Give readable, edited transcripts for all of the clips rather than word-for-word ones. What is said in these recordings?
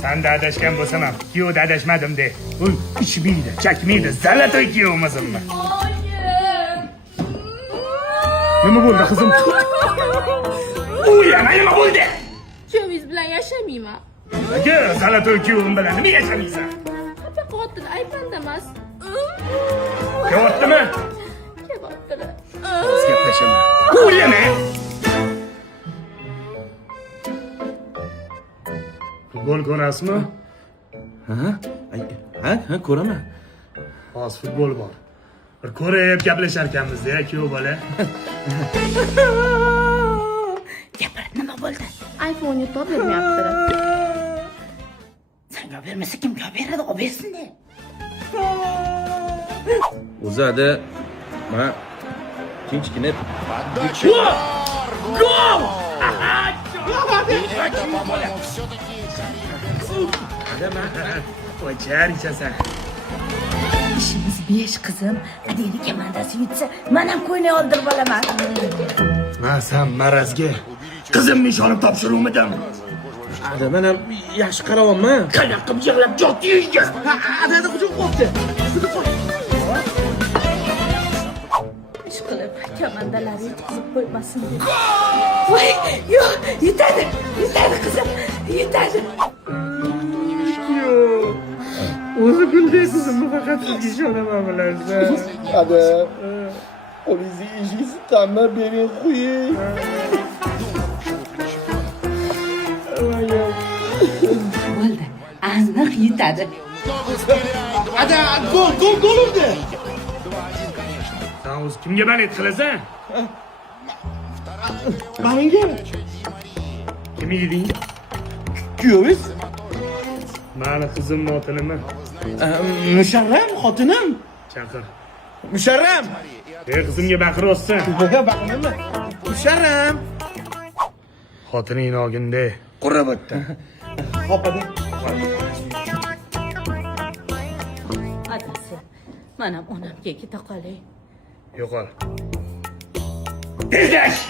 Sen de adashgan bo'lsam ham, kuyovda adashmadim de. Uy, ichmaydi, chakmaydi, zalatoy kuyovimizmi? Nima bo'ldi qizim? U yana nima bo'ldi? Kuyovingiz bilan yashamayman. Aka, zalatoy kuyovim bilan nima yashamaysan? Xafa qilyaptiri, aytmanda emas. Kelyaptimi? Kelyaptiri. Biz gaplashaman. U yana. Futbol ko'rasizmi? Ha, ko'raman. Hozir futbol bor. Bir ko'rib gaplashar ekanmiz-da, kuyov bola. Gapir, nima bo'ldi? iPhone yutib bermayaptiri. Senga bermasa kimga beradi? Olib bersin-da. O'zada mana tinchgina Gol! Qo'char ichasan. Ishimiz 5 qizim. Adini komandasi yutsa, men ham ko'ynay oldirib olaman. Men sen marazga qizimni ishonib topshiruvmidim? ada men ham yaxshi qaryapman. Qanaqa qilib yig'lab jotdi uyga. Ada hujum qilibdi. Ishqilib, komandalar yetkazib qo'ymasin deb. Voy, yo'q, yetadi qizim, yetadi. O'zi gulday qizimni faqat sizga ishonaman bilarsan. Ada, qo'lingizni eshingizni tamma bering qo'ying. Bo'ldi, aniq yetadi. Ada, gol urdi. Sen o'zi kimga balet qilasan? Menga Kim eding? kuyovingiz? Mani qizimni oti nima? Musharram xotinim. Chaqir. Musharram. Qizimga baqiryapsan. Baqinaman. Musharram. Xotining og'inda. Qurabotda. Xopada. Adasi, men ham onamga keta qolay. Yo'qol. Tezlash!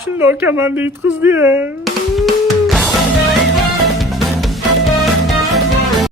Shundoq kamanda yutqizdi-ya.